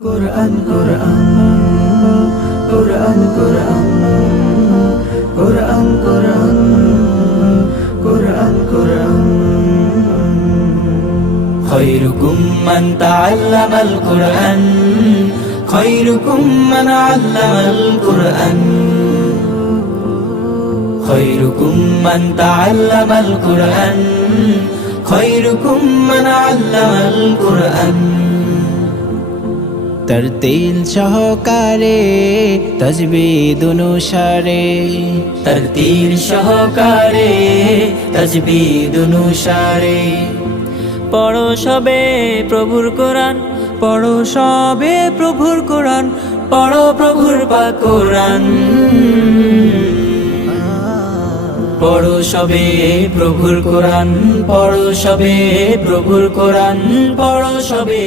কুরআন কুরআন কুরআন কুরআন কুরআন কুরআন কুরআন কুরআন খায়রুকুম মান তাআল্লামাল কুরআন খায়রুকুম মান আল্লামাল কুরআন খায়রুকুম মান তাআল্লামাল কুরআন খায়রুকুম মান আল্লামাল কুরআন तरतील सहकारे तजवीद अनुसारे तरतील সহকারে তাজবীদ অনুসারে পড়ো সবে প্রভুর কোরআন, পড়ো সবে প্রভুর কোরআন, পড়ো প্রভুর পাক কোরআন পড়ো সবে প্রভুর কোরআন পড়ো সবে প্রভুর কোরআন পড়ো সবে